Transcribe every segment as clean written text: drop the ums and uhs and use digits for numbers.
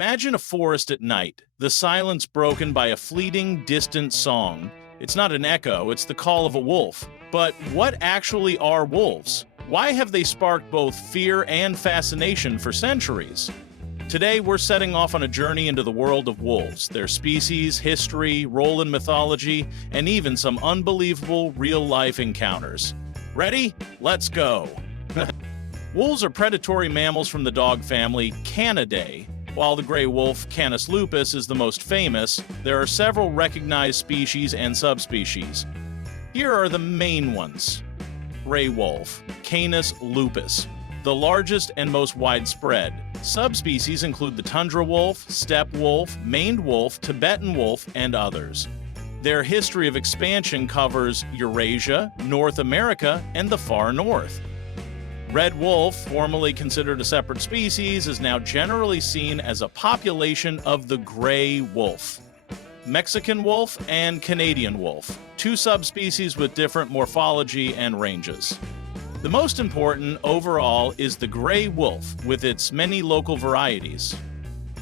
Imagine a forest at night, the silence broken by a fleeting, distant song. It's not an echo, it's the call of a wolf. But what actually are wolves? Why have they sparked both fear and fascination for centuries? Today, we're setting off on a journey into the world of wolves, their species, history, role in mythology, and even some unbelievable real-life encounters. Ready? Let's go! Wolves are predatory mammals from the dog family Canidae. While the gray wolf, Canis lupus, is the most famous, there are several recognized species and subspecies. Here are the main ones. Gray wolf, Canis lupus, the largest and most widespread. Subspecies include the tundra wolf, steppe wolf, maned wolf, Tibetan wolf, and others. Their history of expansion covers Eurasia, North America, and the far north. Red wolf, formerly considered a separate species, is now generally seen as a population of the gray wolf. Mexican wolf and Canadian wolf, two subspecies with different morphology and ranges. The most important overall is the gray wolf, with its many local varieties.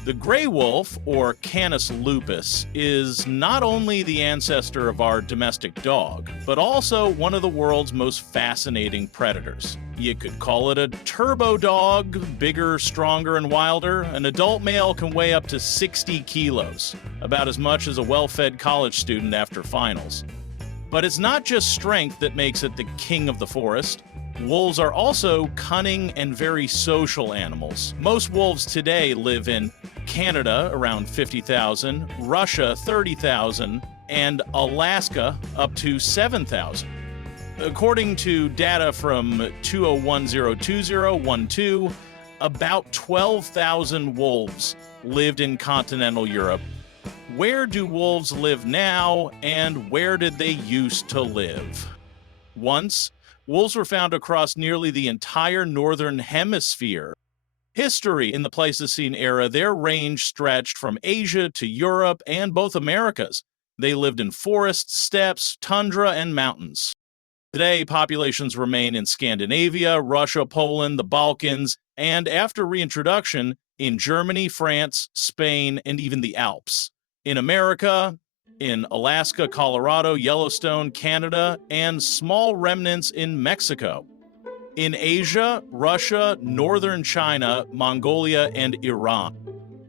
The gray wolf, or Canis lupus, is not only the ancestor of our domestic dog, but also one of the world's most fascinating predators. You could call it a turbo dog, bigger, stronger, and wilder. An adult male can weigh up to 60 kilos, about as much as a well-fed college student after finals. But it's not just strength that makes it the king of the forest. Wolves are also cunning and very social animals. Most wolves today live in Canada, around 50,000, Russia, 30,000, and Alaska, up to 7,000. According to data from 20102012, about 12,000 wolves lived in continental Europe. Where do wolves live now, and where did they used to live? Once, wolves were found across nearly the entire northern hemisphere. History: in the Pleistocene era, their range stretched from Asia to Europe and both Americas. They lived in forests, steppes, tundra, and mountains. Today, populations remain in Scandinavia, Russia, Poland, the Balkans, and after reintroduction, in Germany, France, Spain, and even the Alps. In America, in Alaska, Colorado, Yellowstone, Canada, and small remnants in Mexico. In Asia, Russia, northern China, Mongolia, and Iran.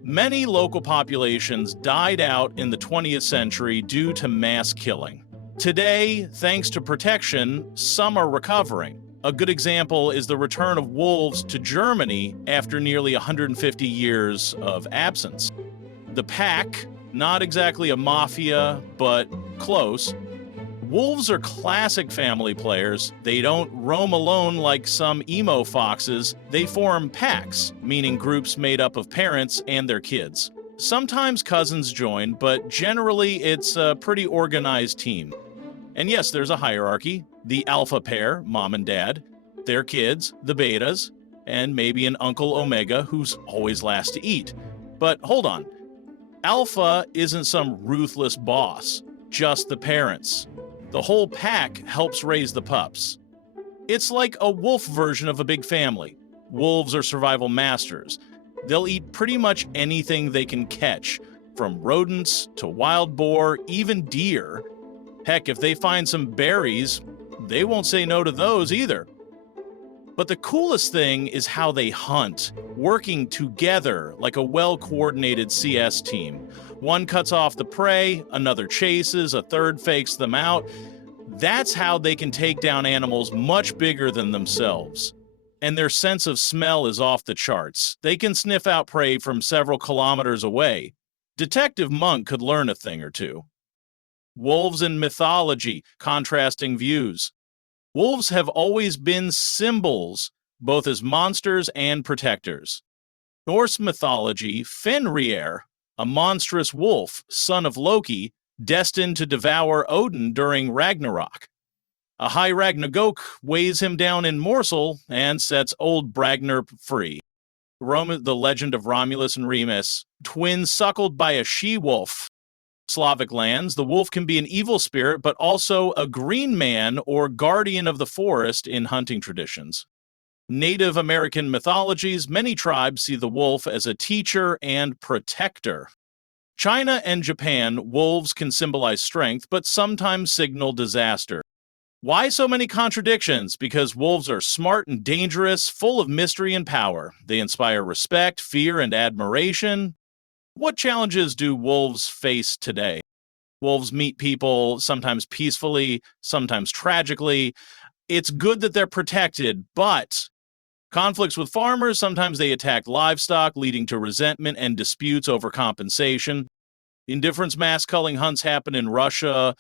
Many local populations died out in the 20th century due to mass killing. Today, thanks to protection, some are recovering. A good example is the return of wolves to Germany after nearly 150 years of absence. The pack, not exactly a mafia, but close. Wolves are classic family players. They don't roam alone like some emo foxes. They form packs, meaning groups made up of parents and their kids. Sometimes cousins join, but generally it's a pretty organized team. And yes, there's a hierarchy. The alpha pair, mom and dad, their kids, the betas, and maybe an Uncle Omega who's always last to eat. But hold on. Alpha isn't some ruthless boss, just the parents. The whole pack helps raise the pups. It's like a wolf version of a big family. Wolves are survival masters. They'll eat pretty much anything they can catch, from rodents to wild boar, even deer. Heck, if they find some berries, they won't say no to those either. But the coolest thing is how they hunt, working together like a well-coordinated CS team. One cuts off the prey, another chases, a third fakes them out. That's how they can take down animals much bigger than themselves. And their sense of smell is off the charts. They can sniff out prey from several kilometers away. Detective Monk could learn a thing or two. Wolves in mythology, contrasting views. Wolves have always been symbols, both as monsters and protectors. Norse mythology, Fenrir, a monstrous wolf, son of Loki, destined to devour Odin during Ragnarok. A high Ragnarok weighs him down in morsel and sets old Bragner free. The legend of Romulus and Remus, twins suckled by a she-wolf. Slavic lands, the wolf can be an evil spirit, but also a green man or guardian of the forest in hunting traditions. Native American mythologies, many tribes see the wolf as a teacher and protector. China and Japan, wolves can symbolize strength, but sometimes signal disaster. Why so many contradictions? Because wolves are smart and dangerous, full of mystery and power. They inspire respect, fear, and admiration. What challenges do wolves face today? Wolves meet people sometimes peacefully, sometimes tragically. It's good that they're protected, but conflicts with farmers, sometimes they attack livestock, leading to resentment and disputes over compensation. Indifference mass culling hunts happen in Russia.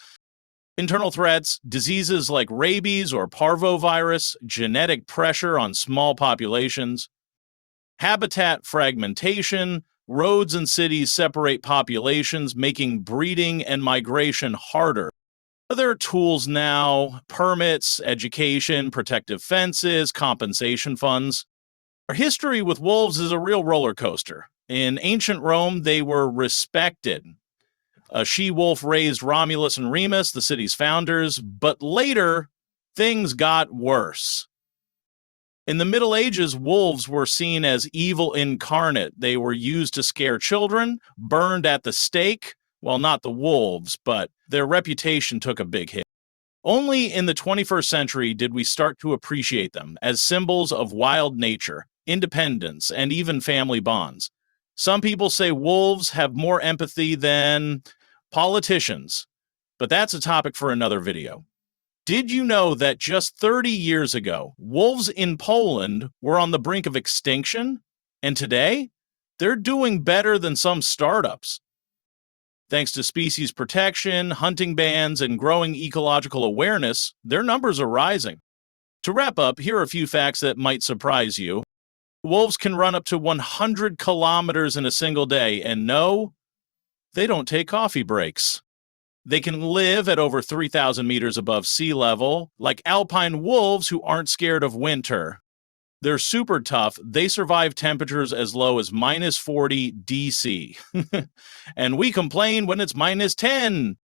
Internal threats, diseases like rabies or parvovirus, genetic pressure on small populations, habitat fragmentation, roads and cities separate populations, making breeding and migration harder. There are tools now, permits, education, protective fences, compensation funds. Our history with wolves is a real roller coaster. In ancient Rome, they were respected. A she-wolf raised Romulus and Remus, the city's founders, but later, things got worse. In the Middle Ages, wolves were seen as evil incarnate. They were used to scare children, burned at the stake. Well, not the wolves, but their reputation took a big hit. Only in the 21st century did we start to appreciate them as symbols of wild nature, independence, and even family bonds. Some people say wolves have more empathy than politicians, but that's a topic for another video. Did you know that just 30 years ago, wolves in Poland were on the brink of extinction? And today, they're doing better than some startups. Thanks to species protection, hunting bans, and growing ecological awareness, their numbers are rising. To wrap up, here are a few facts that might surprise you. Wolves can run up to 100 kilometers in a single day, and no, they don't take coffee breaks. They can live at over 3,000 meters above sea level, like alpine wolves who aren't scared of winter. They're super tough. They survive temperatures as low as minus 40 DC. And we complain when it's minus 10.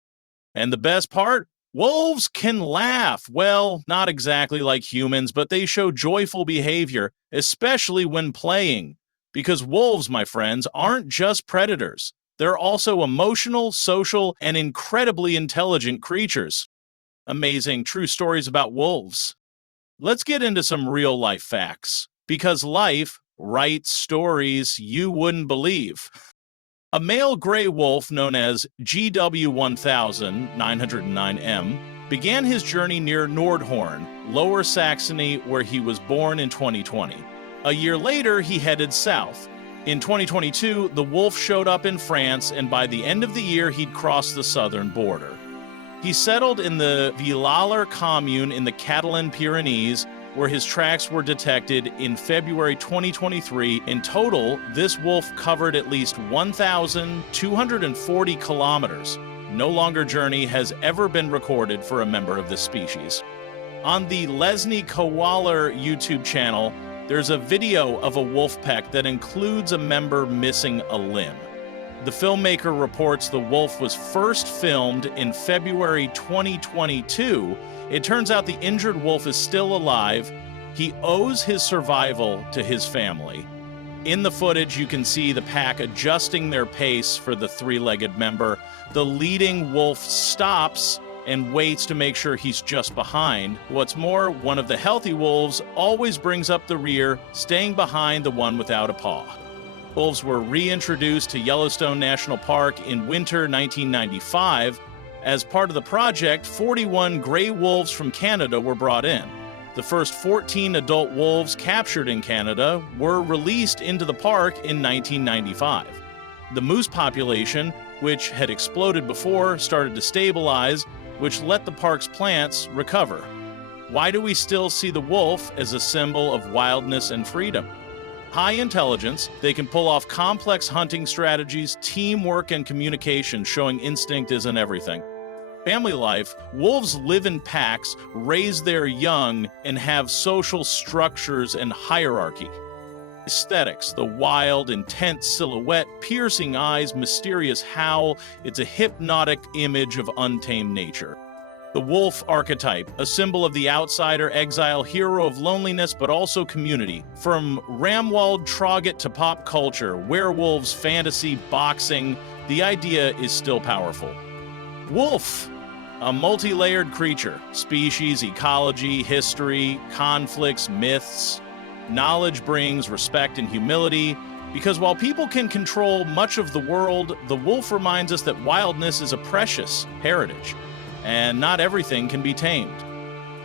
And the best part? Wolves can laugh. Well, not exactly like humans, but they show joyful behavior, especially when playing. Because wolves, my friends, aren't just predators. They're also emotional, social, and incredibly intelligent creatures. Amazing true stories about wolves. Let's get into some real life facts. Because life writes stories you wouldn't believe. A male gray wolf known as GW1909M began his journey near Nordhorn, Lower Saxony, where he was born in 2020. A year later, he headed south. In 2022, the wolf showed up in France, and by the end of the year, he'd crossed the southern border. He settled in the Villalar commune in the Catalan Pyrenees, where his tracks were detected in February 2023. In total, this wolf covered at least 1,240 kilometers. No longer journey has ever been recorded for a member of this species. On the Lesney Kowalar YouTube channel, there's a video of a wolf pack that includes a member missing a limb. The filmmaker reports the wolf was first filmed in February 2022. It turns out the injured wolf is still alive. He owes his survival to his family. In the footage, you can see the pack adjusting their pace for the three-legged member. The leading wolf stops and waits to make sure he's just behind. What's more, one of the healthy wolves always brings up the rear, staying behind the one without a paw. Wolves were reintroduced to Yellowstone National Park in winter 1995. As part of the project, 41 gray wolves from Canada were brought in. The first 14 adult wolves captured in Canada were released into the park in 1995. The moose population, which had exploded before, started to stabilize, which let the park's plants recover. Why do we still see the wolf as a symbol of wildness and freedom? High intelligence, they can pull off complex hunting strategies, teamwork, and communication, showing instinct isn't everything. Family life, wolves live in packs, raise their young, and have social structures and hierarchy. Aesthetics, the wild, intense silhouette, piercing eyes, mysterious howl, it's a hypnotic image of untamed nature. The wolf archetype, a symbol of the outsider, exile, hero of loneliness, but also community. From Ramwald Troggett to pop culture, werewolves, fantasy, boxing, the idea is still powerful. Wolf, a multi-layered creature, species, ecology, history, conflicts, myths. Knowledge brings respect and humility, because while people can control much of the world, the wolf reminds us that wildness is a precious heritage, and not everything can be tamed.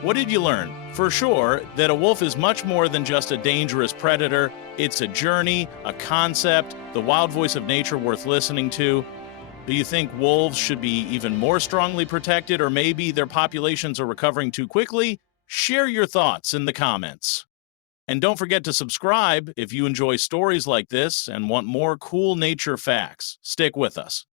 What did you learn? For sure, that a wolf is much more than just a dangerous predator. It's a journey, a concept, the wild voice of nature worth listening to. Do you think wolves should be even more strongly protected, or maybe their populations are recovering too quickly? Share your thoughts in the comments. And don't forget to subscribe if you enjoy stories like this and want more cool nature facts. Stick with us.